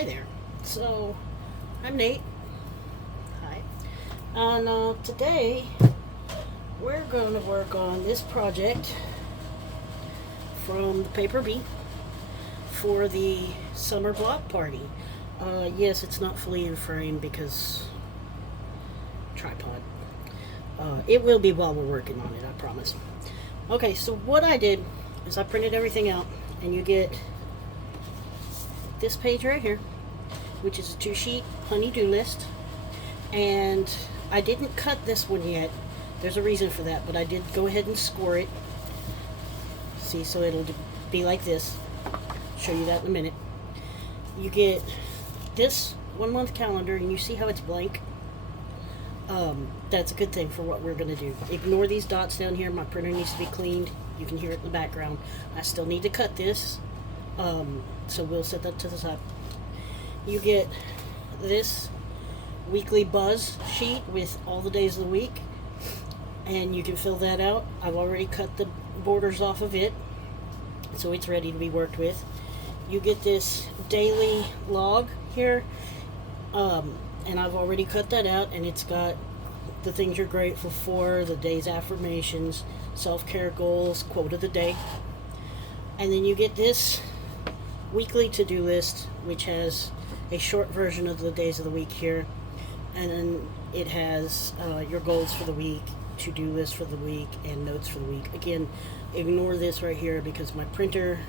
Hi there. So, I'm Nate. Hi. And today we're going to work on this project from the Paper Bee for the summer block party. Yes, it's not fully in frame because tripod. It will be while we're working on it, I promise. Okay, so what I did is I printed everything out, and you get this page right here, which is a 2-sheet honey-do list. And I didn't cut this one yet. There's a reason for that, but I did go ahead and score it. See, so it'll be like this. Show you that in a minute. You get this 1-month calendar, and you see how it's blank? That's a good thing for what we're going to do. Ignore these dots down here. My printer needs to be cleaned. You can hear it in the background. I still need to cut this, so we'll set that to the side. You get this weekly buzz sheet with all the days of the week, and you can fill that out. I've already cut the borders off of it, so it's ready to be worked with. You get this daily log here, and I've already cut that out, and it's got the things you're grateful for, the day's affirmations, self-care goals, quote of the day. And then you get this weekly to-do list, which has a short version of the days of the week here, and then it has your goals for the week, to-do list for the week, and notes for the week. Again, ignore this right here because my printer,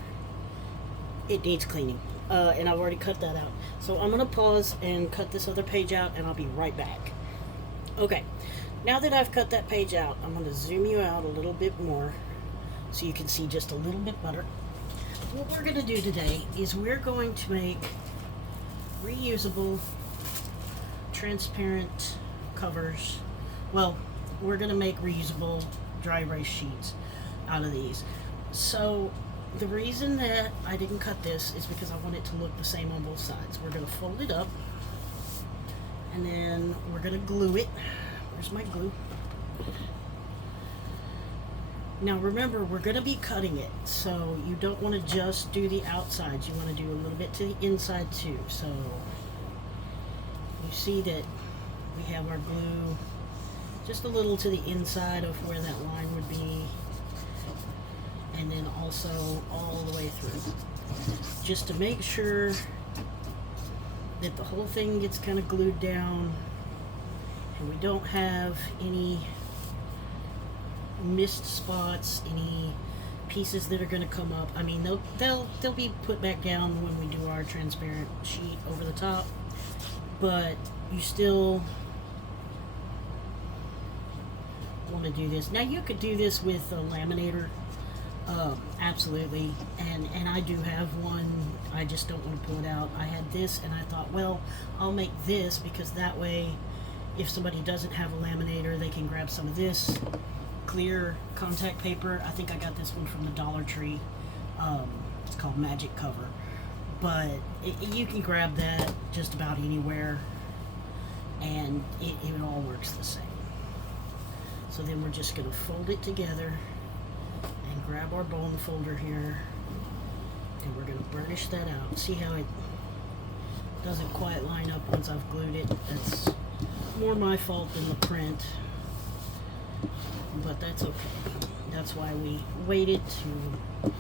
it needs cleaning, and I've already cut that out. So I'm going to pause and cut this other page out, and I'll be right back. Okay, now that I've cut that page out, I'm going to zoom you out a little bit more so you can see just a little bit better. What we're going to do today is we're going to make reusable transparent covers. Well, we're going to make reusable dry erase sheets out of these. So the reason that I didn't cut this is because I want it to look the same on both sides. We're going to fold it up, and then we're going to glue it. Where's my glue? Now remember, we're going to be cutting it, so you don't want to just do the outsides. You want to do a little bit to the inside too. So you see that we have our glue just a little to the inside of where that line would be, and then also all the way through, just to make sure that the whole thing gets kind of glued down and we don't have any missed spots, any pieces that are going to come up. I mean, they'll be put back down when we do our transparent sheet over the top, but you still want to do this. Now you could do this with a laminator, absolutely, and I do have one. I just don't want to pull it out. I had this, and I thought, well, I'll make this because that way, if somebody doesn't have a laminator, they can grab some of this clear contact paper. I think I got this one from the Dollar Tree. It's called Magic Cover, but you can grab that just about anywhere, and it all works the same. So then we're just going to fold it together and grab our bone folder here, and we're going to burnish that out. See how it doesn't quite line up once I've glued it? That's more my fault than the print, but that's okay. That's why we waited to do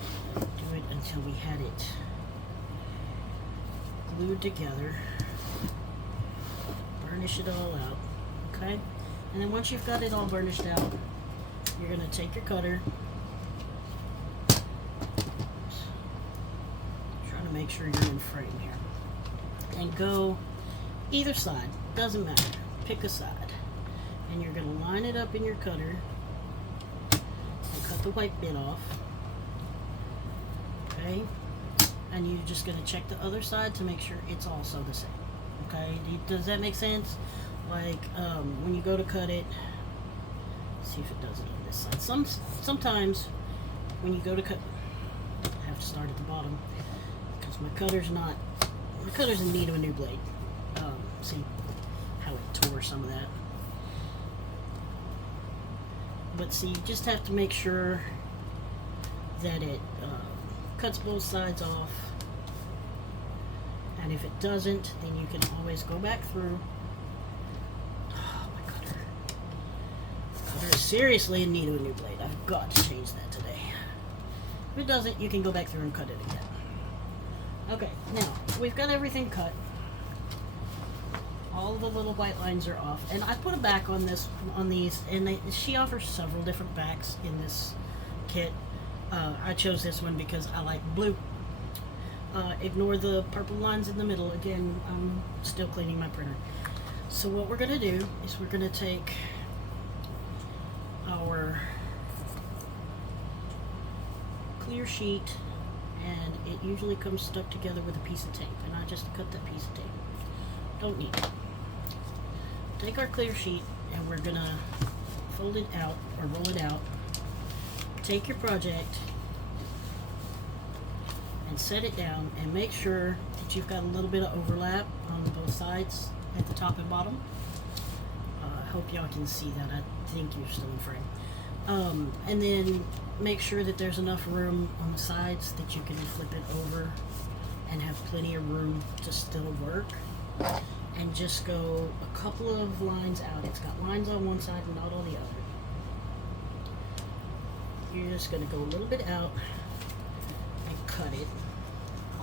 it until we had it glued together. Burnish it all out, okay? And then once you've got it all burnished out, you're going to take your cutter, trying to make sure you're in frame here, and go either side, doesn't matter, pick a side, and you're going to line it up in your cutter and cut the white bit off, okay? And you're just going to check the other side to make sure it's also the same, okay? Does that make sense? Like when you go to cut it, see if it does it on this side. Sometimes when you go to cut, I have to start at the bottom because my cutter's in need of a new blade. See how it tore some of that. But see, you just have to make sure that it cuts both sides off, and And if it doesn't, then you can always go back through. Oh, my cutter. The cutter is seriously in need of a new blade. I've got to change that today. If it doesn't, you can go back through and cut it again. Okay, now we've got everything cut. All the little white lines are off, and I put a back on these, and she offers several different backs in this kit. I chose this one because I like blue. Ignore the purple lines in the middle. Again, I'm still cleaning my printer. So what we're going to do is we're going to take our clear sheet, and it usually comes stuck together with a piece of tape, and I just cut that piece of tape. Don't need it. Take our clear sheet, and we're going to fold it out or roll it out. Take your project and set it down, and make sure that you've got a little bit of overlap on both sides at the top and bottom. I hope y'all can see that. I think you're still in frame. And then make sure that there's enough room on the sides that you can flip it over and have plenty of room to still work. And just go a couple of lines out. It's got lines on one side and not on the other. You're just going to go a little bit out and cut it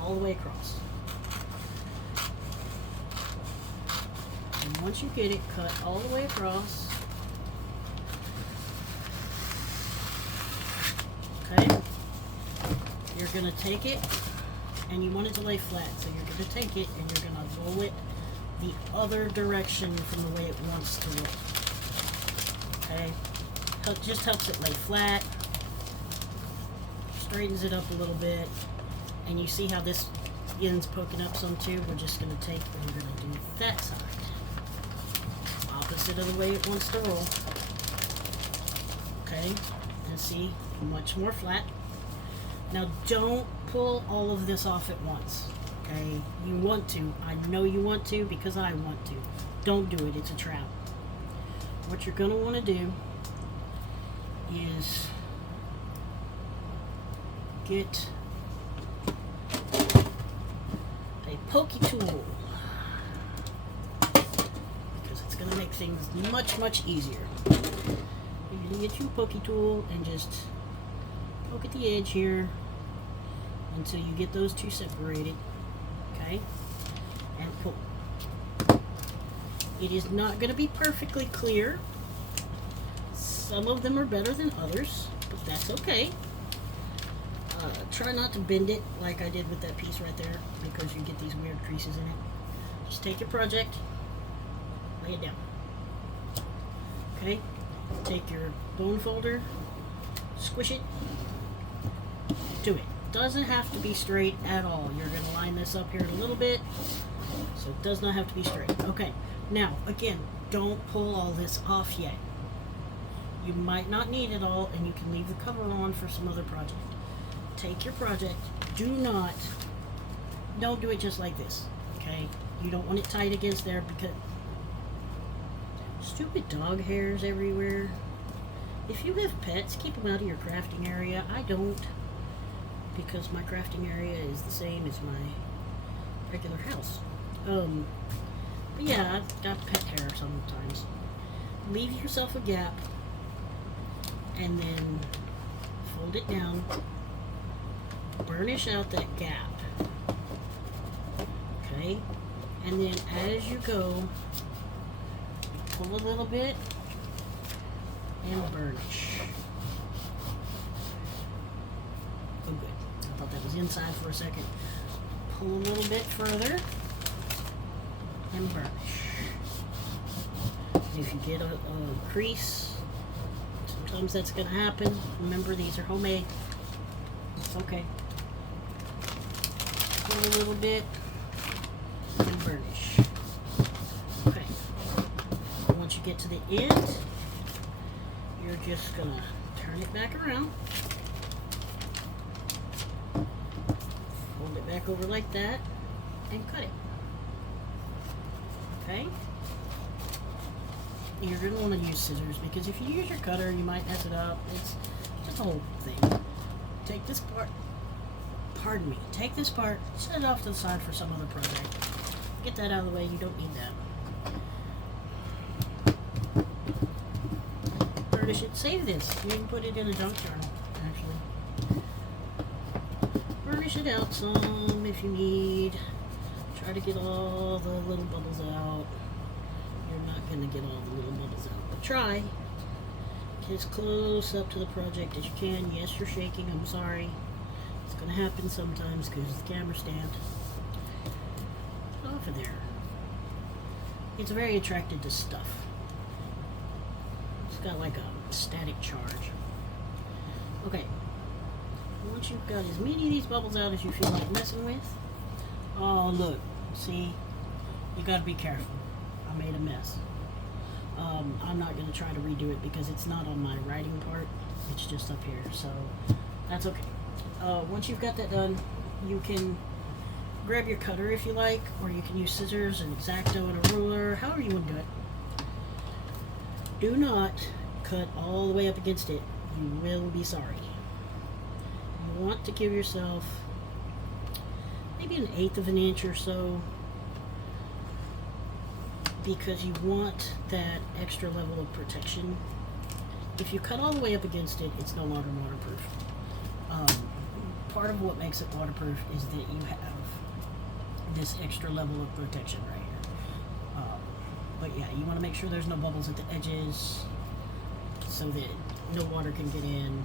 all the way across. And once you get it cut all the way across, okay, you're going to take it, and you want it to lay flat, so you're going to take it and you're going to roll it the other direction from the way it wants to look. Okay? It just helps it lay flat, straightens it up a little bit, and you see how this end's poking up some too? We're just going to take and we're going to do that side. Opposite of the way it wants to roll. Okay? And see, much more flat. Now don't pull all of this off at once. Okay, you want to. I know you want to because I want to. Don't do it. It's a trap. What you're going to want to do is get a pokey tool, because it's going to make things much easier. You're going to get you a pokey tool and just poke at the edge here until you get those two separated. Okay, and pull. It is not going to be perfectly clear. Some of them are better than others, but that's okay. Try not to bend it like I did with that piece right there, because you get these weird creases in it. Just take your project, lay it down. Okay, take your bone folder, squish it, do it. Doesn't have to be straight at all. You're going to line this up here a little bit, so it does not have to be straight. Okay, now again, don't pull all this off yet. You might not need it all, and you can leave the cover on for some other project. Take your project. Don't do it just like this. Okay, you don't want it tight against there, because stupid dog hairs everywhere. If you have pets, keep them out of your crafting area. I don't, because my crafting area is the same as my regular house. But yeah, I've got pet hair sometimes. Leave yourself a gap, and then fold it down, burnish out that gap. Okay, and then as you go, pull a little bit and burnish. Oh, good. I thought that was inside for a second. Pull a little bit further and burnish. If you get a crease, sometimes that's going to happen. Remember, these are homemade. It's okay. Pull a little bit and burnish. Okay. Once you get to the end, you're just going to turn it back around. Fold it back over like that and cut it. Okay? You're going to want to use scissors, because if you use your cutter, you might mess it up. It's just a whole thing. Take this part, pardon me, take this part, set it off to the side for some other project. Get that out of the way, you don't need that. Burnish it, save this. You can put it in a junk journal, actually. Burnish it out some if you need. Try to get all the little bubbles out. You're not going to get all the little bubbles out, but try. Get as close up to the project as you can. Yes, you're shaking, I'm sorry. It's going to happen sometimes because of the camera stand. Get off of there. It's very attracted to stuff. It's got like a static charge. Okay. Once you've got as many of these bubbles out as you feel like messing with. Oh, look. See? You got to be careful. I made a mess. I'm not going to try to redo it because it's not on my writing part. It's just up here. So, that's okay. Once you've got that done, you can grab your cutter if you like, or you can use scissors, an X-Acto, and a ruler, however you want to do it. Do not cut all the way up against it. You will be sorry. You want to give yourself maybe 1/8 of an inch or so, because you want that extra level of protection. If you cut all the way up against it, it's no longer waterproof. Part of what makes it waterproof is that you have this extra level of protection right here. But yeah, you want to make sure there's no bubbles at the edges so that no water can get in.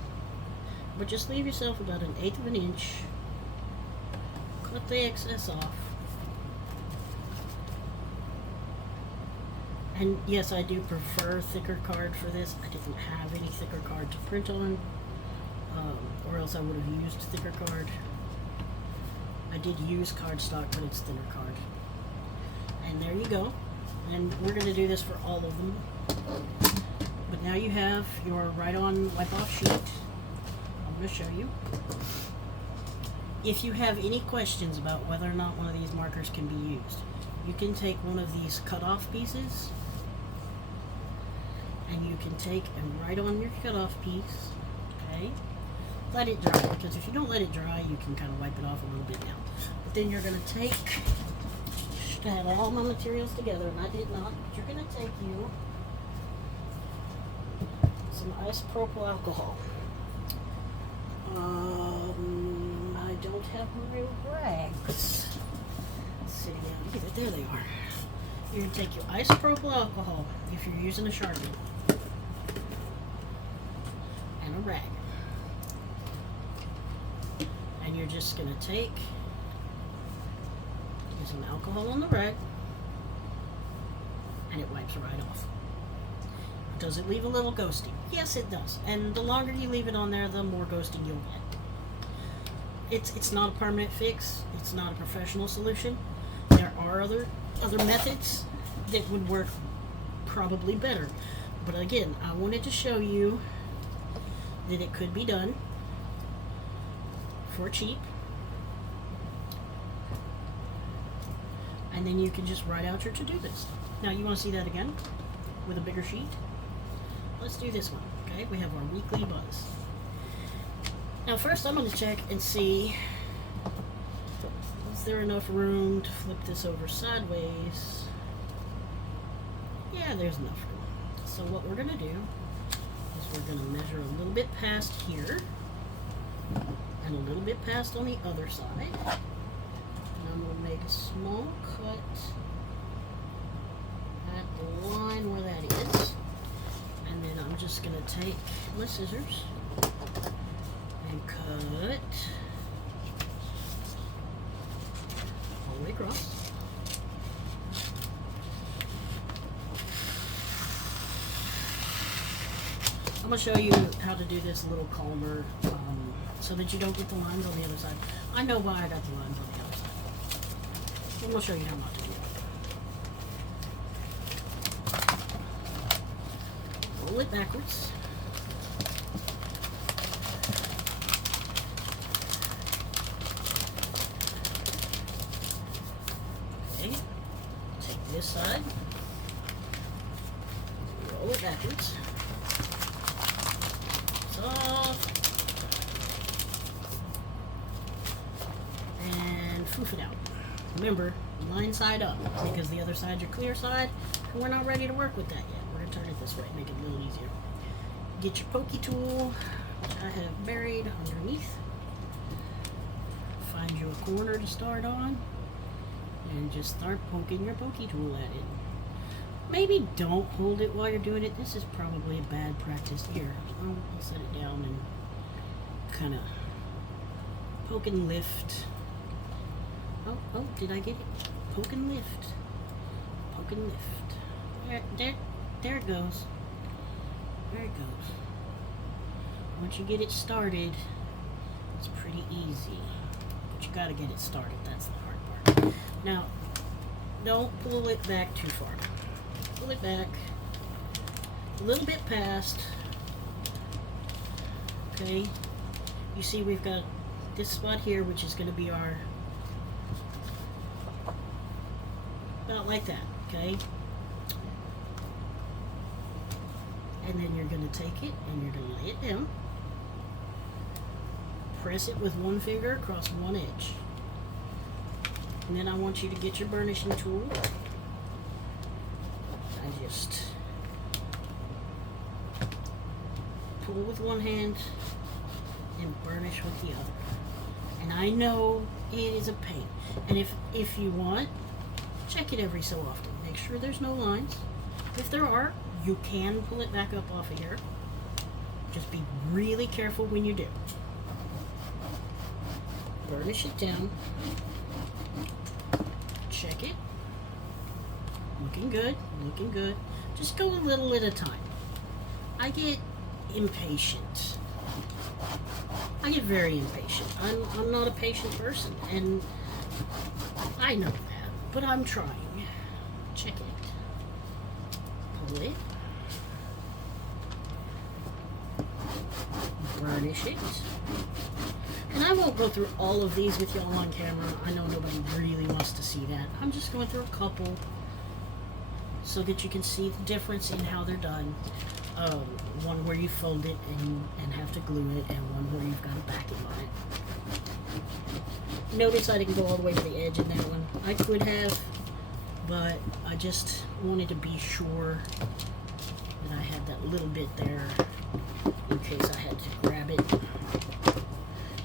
But just leave yourself about 1/8 of an inch. Cut the excess off. And yes, I do prefer thicker card for this. I didn't have any thicker card to print on, or else I would have used thicker card. I did use cardstock, but it's thinner card. And there you go. And we're going to do this for all of them. But now you have your write-on wipe-off sheet. I'm going to show you. If you have any questions about whether or not one of these markers can be used, you can take one of these cut-off pieces, and you can take and write on your cut-off piece, okay? Let it dry, because if you don't let it dry, you can kind of wipe it off a little bit now. But then you're going to take, I had all my materials together, and I did not, but you're going to take you some isopropyl alcohol. I don't have my real rags sitting out either. There they are. You're going to take your isopropyl alcohol if you're using a Sharpie and a rag. And you're just going to take some alcohol on the rag, and it wipes right off. Does it leave a little ghosting? Yes, it does. And the longer you leave it on there, the more ghosting you'll get. It's not a permanent fix. It's not a professional solution. There are other methods that would work probably better. But again, I wanted to show you that it could be done for cheap. And then you can just write out your to-do list. Now, you want to see that again with a bigger sheet? Let's do this one, okay? We have our weekly buzz. Now, first I'm going to check and see, is there enough room to flip this over sideways? Yeah, there's enough room. So what we're going to do is we're going to measure a little bit past here and a little bit past on the other side. And I'm going to make a small cut at the line where that is. And then I'm just going to take my scissors and cut all the way across. I'm going to show you how to do this a little calmer so that you don't get the lines on the other side. I know why I got the lines on the other side. I'm going to show you how not to do it. Roll it backwards. Okay. Take this side. Roll it backwards. Soft. foof it out. Remember, line side up, because the other side's your clear side, and we're not ready to work with that yet. We're going to turn it this way, make it a little easier. Get your pokey tool, which I have buried underneath. Find you a corner to start on, and just start poking your pokey tool at it. Maybe don't hold it while you're doing it. This is probably a bad practice here. I'll set it down and kind of poke and lift. Oh, did I get it? Poke and lift. Poke and lift. There it goes. There it goes. Once you get it started, it's pretty easy. But you gotta get it started. That's the hard part. Now, don't pull it back too far. Pull it back a little bit past. Okay. You see we've got this spot here, which is going to be our, about like that, okay? And then you're going to take it and you're going to lay it down. Press it with one finger across one edge. And then I want you to get your burnishing tool. I just pull with one hand and burnish with the other. And I know it is a pain. And if you want, check it every so often. Make sure there's no lines. If there are, you can pull it back up off of here. Just be really careful when you do. Burnish it down. Check it. Looking good, looking good. Just go a little at a time. I get impatient. I get very impatient. I'm not a patient person, and I know that, but I'm trying. Check it. Pull it. Burnish it. And I won't go through all of these with y'all on camera. I know nobody really wants to see that. I'm just going through a couple so that you can see the difference in how they're done. One where you fold it and have to glue it, and one where you've got a backing on it. Notice I didn't go all the way to the edge in that one. I could have, but I just wanted to be sure that I had that little bit there in case I had to grab it.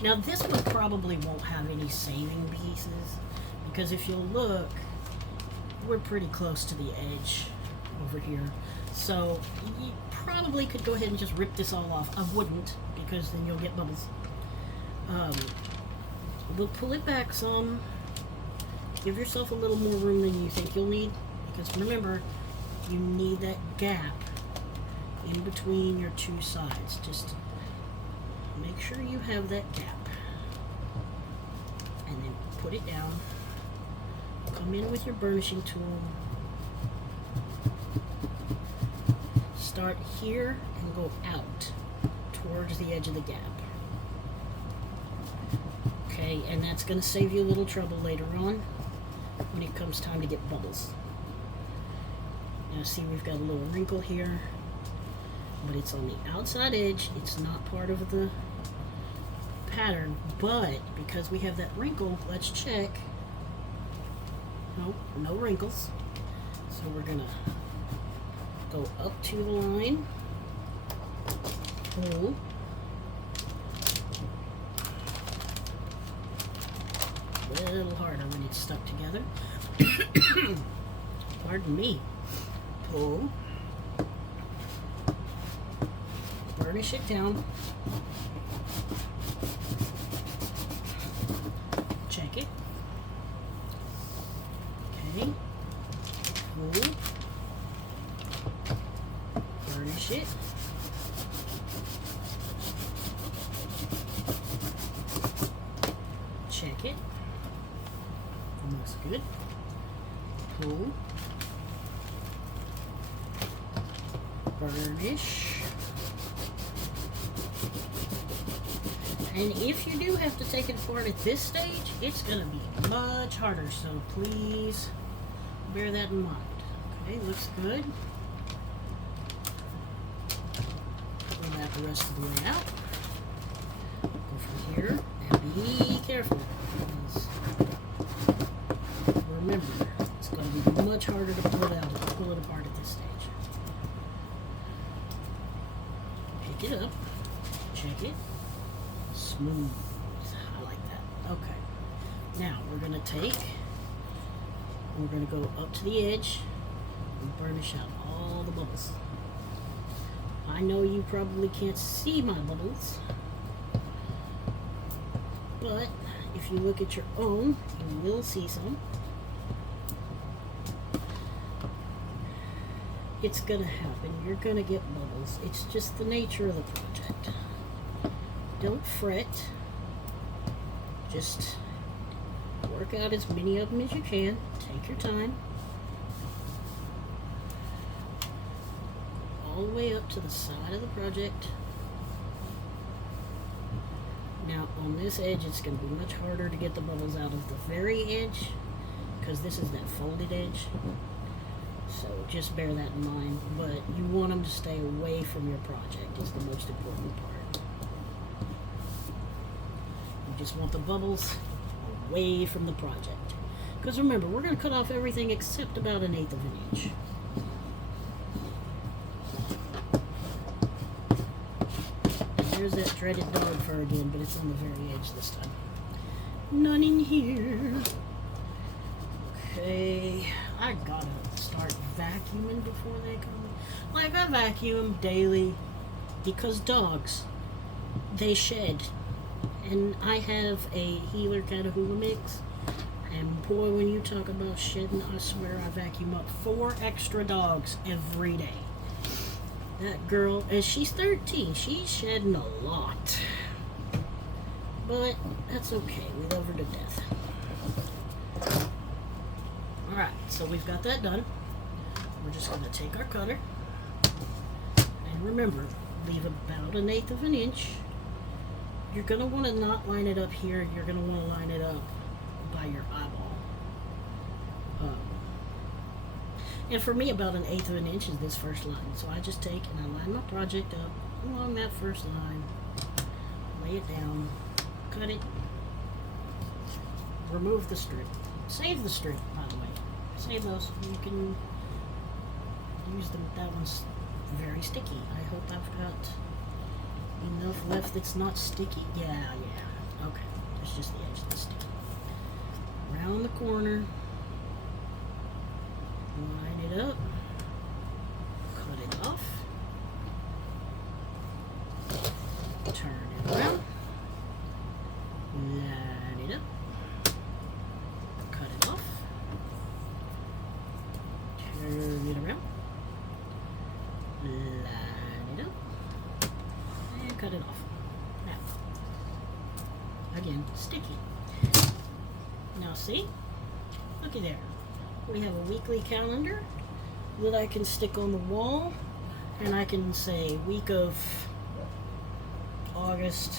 Now this one probably won't have any saving pieces, because if you'll look, we're pretty close to the edge over here. So you probably could go ahead and just rip this all off. I wouldn't, because then you'll get bubbles. We'll pull it back some. Give yourself a little more room than you think you'll need, because remember, you need that gap in between your two sides. Just make sure you have that gap. And then put it down. Come in with your burnishing tool. Start here and go out towards the edge of the gap. Okay, and that's going to save you a little trouble later on when it comes time to get bubbles. Now see, we've got a little wrinkle here, but it's on the outside edge. It's not part of the pattern, but because we have that wrinkle, let's check. Nope, no wrinkles. So we're gonna go up to the line, pull, a little harder when it's stuck together. Pardon me. Pull, burnish it down, check it. Okay, pull, burnish it, check it. Looks good. Pull, burnish. And if you do have to take it apart at this stage, it's going to be much harder, so please bear that in mind. Okay, looks good. Go back the rest of the way out. Go from here and be careful, because much harder to pull it apart at this stage. Pick it up, check it, smooth. I like that. Okay. Now we're gonna go up to the edge and burnish out all the bubbles. I know you probably can't see my bubbles, but if you look at your own, you will see some. It's gonna happen. You're gonna get bubbles. It's just the nature of the project. Don't fret. Just work out as many of them as you can. Take your time. All the way up to the side of the project. Now on this edge it's going to be much harder to get the bubbles out of the very edge because this is that folded edge. So just bear that in mind, but you want them to stay away from your project is the most important part. You just want the bubbles away from the project. Because remember, we're going to cut off everything except about 1/8 of an inch. There's that dreaded dog fur again, but it's on the very edge this time. None in here. Okay, I gotta start vacuuming before they come. Like, I vacuum daily because dogs, they shed. And I have a Healer Catahoula mix. And boy, when you talk about shedding, I swear I vacuum up 4 extra dogs every day. That girl, and she's 13, she's shedding a lot. But that's okay, we love her to death. Alright, so we've got that done. We're just going to take our cutter. And remember, leave about 1/8 of an inch. You're going to want to not line it up here, you're going to want to line it up by your eyeball. And for me, about 1/8 of an inch is this first line. So I just take and I line my project up along that first line, lay it down, cut it, remove the strip. Save the strip, by the way. Save those. You can use them. That one's very sticky. I hope I've got enough left that's not sticky. Yeah. Okay. That's just the edge that's sticky. Around the corner. Line it up. Cut it off. Turn it around. Line it up. Cut it off. Turn it around. Line it up. And cut it off. Now, again, sticky. Now see? Looky there. We have a weekly calendar that I can stick on the wall, and I can say week of August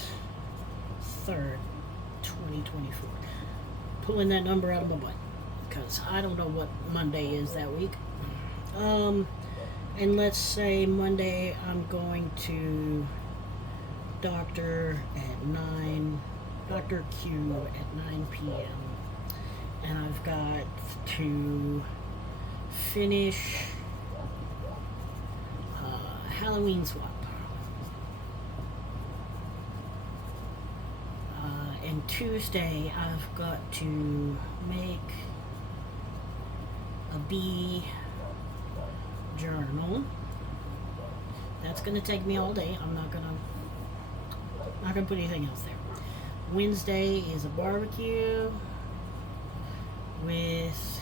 3rd, 2024. Pulling that number out of my butt because I don't know what Monday is that week. And let's say Monday I'm going to Dr. Q at 9 p.m. and I've got to finish Halloween swap. And Tuesday I've got to make a bee journal. That's gonna take me all day. I'm not gonna put anything else there. Wednesday is a barbecue with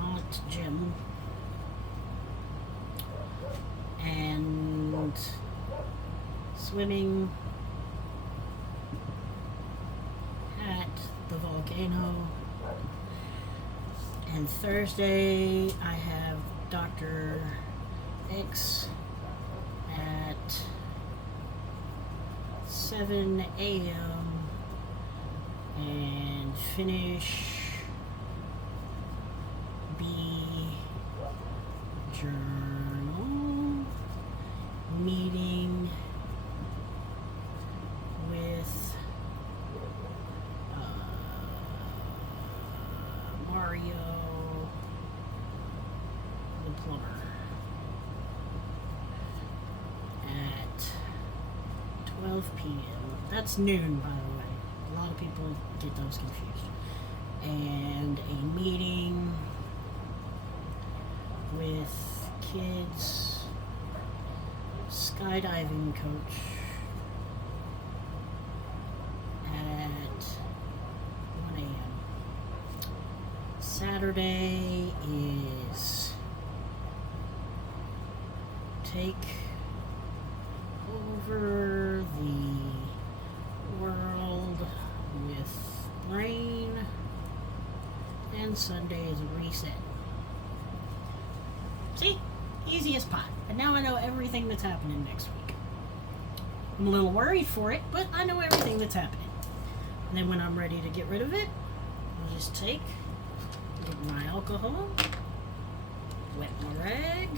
Aunt Jim and swimming at the volcano. And Thursday I have Dr. X at 7 a.m. and finish bee journal meeting with the plumber at 12 p.m. That's noon, by the way. A lot of people get those confused. And a meeting with kids skydiving coach at 1 a.m. Saturday is take over the world with brain, and Sunday is a reset. See? Easy as pie. And now I know everything that's happening next week. I'm a little worried for it, but I know everything that's happening. And then when I'm ready to get rid of it, I'll just get my alcohol, wet my rag,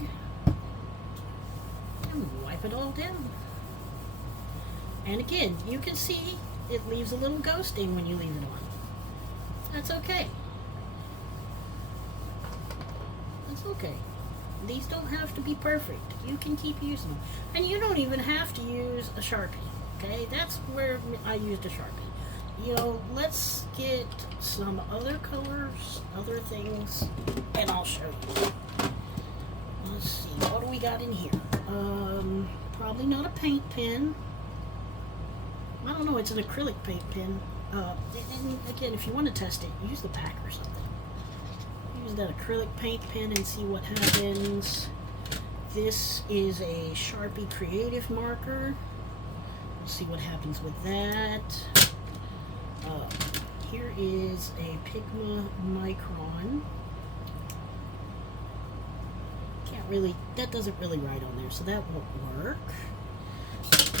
and wipe it all down. And again, you can see it leaves a little ghosting when you leave it on. That's okay. That's okay. These don't have to be perfect. You can keep using them. And you don't even have to use a Sharpie. Okay? That's where I used a Sharpie. You know, let's get some other colors, other things, and I'll show you. Let's see. What do we got in here? Probably not a paint pen. I don't know. It's an acrylic paint pen. And again, if you want to test it, use the pack or something. Use that acrylic paint pen and see what happens. This is a Sharpie creative marker. We'll see what happens with that. Here is a Pigma Micron. That doesn't really write on there, so that won't work.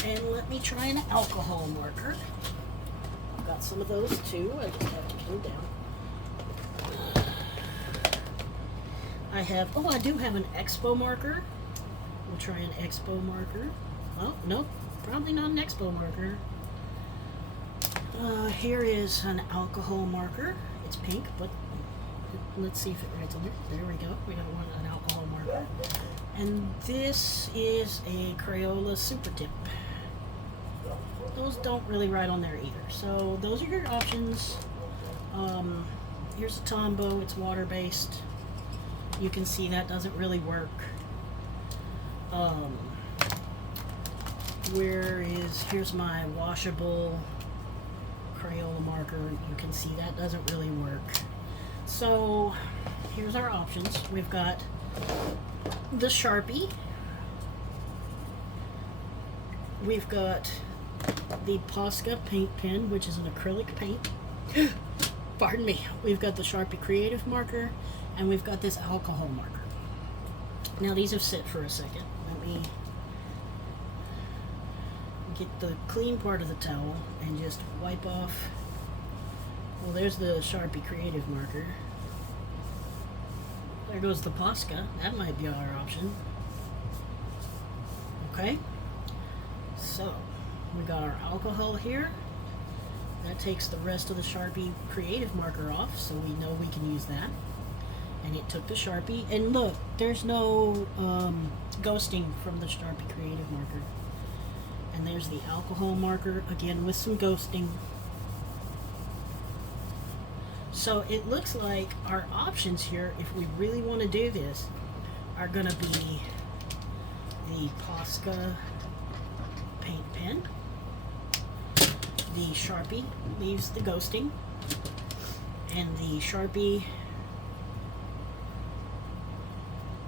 And let me try an alcohol marker. I've got some of those too. I just have to put them down. I do have an Expo marker. We'll try an Expo marker. Oh, nope, probably not an Expo marker. Here is an alcohol marker. It's pink, but let's see if it writes on there. There we go. We got an alcohol marker. And this is a Crayola Super Tip. Those don't really write on there either. So those are your options. Here's a Tombow. It's water-based. You can see that doesn't really work. Here's my washable Crayola marker. You can see that doesn't really work. So here's our options. We've got the Sharpie. We've got the Posca paint pen, which is an acrylic paint. Pardon me. We've got the Sharpie creative marker, and we've got this alcohol marker. Now these have sit for a second. Let me get the clean part of the towel and just wipe off. Well, there's the Sharpie creative marker. There goes the Posca. That might be our option. Okay. So we got our alcohol here. That takes the rest of the Sharpie creative marker off, so we know we can use that. And it took the Sharpie. And look, there's no ghosting from the Sharpie creative marker. And there's the alcohol marker, again with some ghosting. So it looks like our options here, if we really want to do this, are going to be the Posca paint pen. The Sharpie leaves the ghosting, and the Sharpie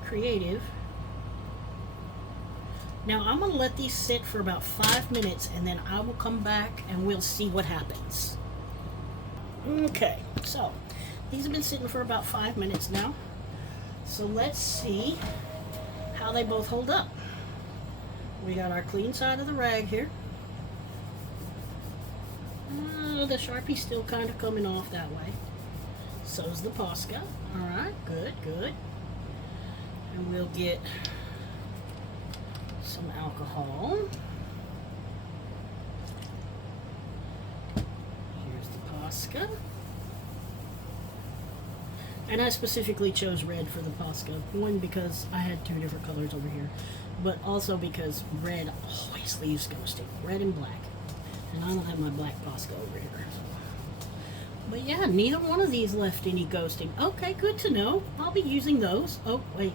creative. Now I'm going to let these sit for about 5 minutes, and then I will come back and we'll see what happens. Okay, so these have been sitting for about 5 minutes now. So let's see how they both hold up. We got our clean side of the rag here. The Sharpie's still kind of coming off that way. So's the Posca. Alright, good, good. And we'll get some alcohol. Here's the Posca. And I specifically chose red for the Posca. One, because I had 2 different colors over here, but also because red always leaves ghosting. Red and black. And I don't have my black Posca over here. But yeah, neither one of these left any ghosting. Okay, good to know. I'll be using those. Oh, wait.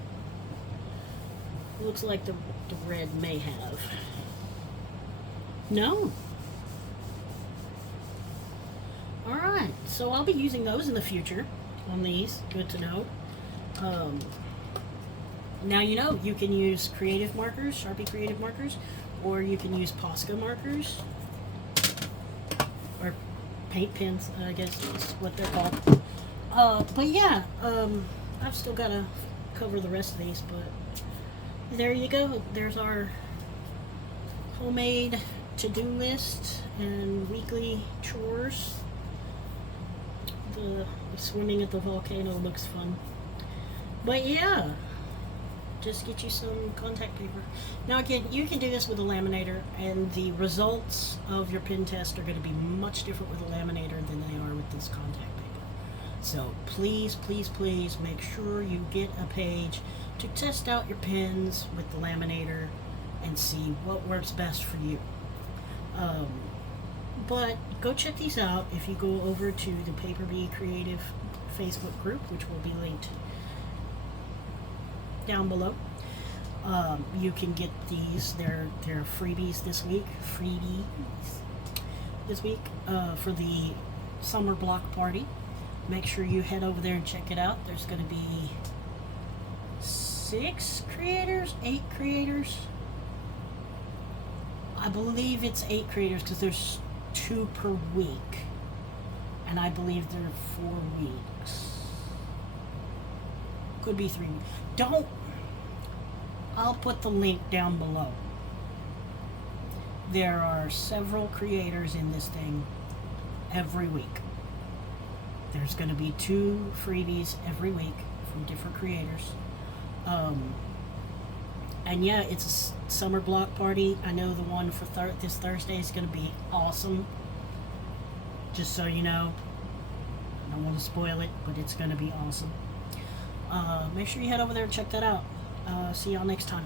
Looks like the red may have. No. Alright, so I'll be using those in the future on these. Good to know. Now you know you can use creative markers, Sharpie creative markers, or you can use Posca markers, or paint pens, I guess is what they're called. But yeah, I've still got to cover the rest of these, but there you go. There's our homemade to-do list and weekly chores. The swimming at the volcano looks fun. But yeah, just get you some contact paper. Now again, you can do this with a laminator, and the results of your pen test are going to be much different with a laminator than they are with this contact paper. So please, please, please make sure you get a page to test out your pens with the laminator and see what works best for you. But go check these out if you go over to the Paperbee Creative Facebook group, which will be linked down below. You can get these. They're freebies this week. For the summer block party. Make sure you head over there and check it out. There's going to be 8 creators. I believe it's 8 creators because there's 2 per week, and I believe there are 4 weeks. Could be 3 weeks. I'll put the link down below. There are several creators in this thing every week. There's going to be 2 freebies every week from different creators. And yeah, it's a summer block party. I know the one for this Thursday is going to be awesome. Just so you know. I don't want to spoil it, but it's going to be awesome. Make sure you head over there and check that out. See y'all next time.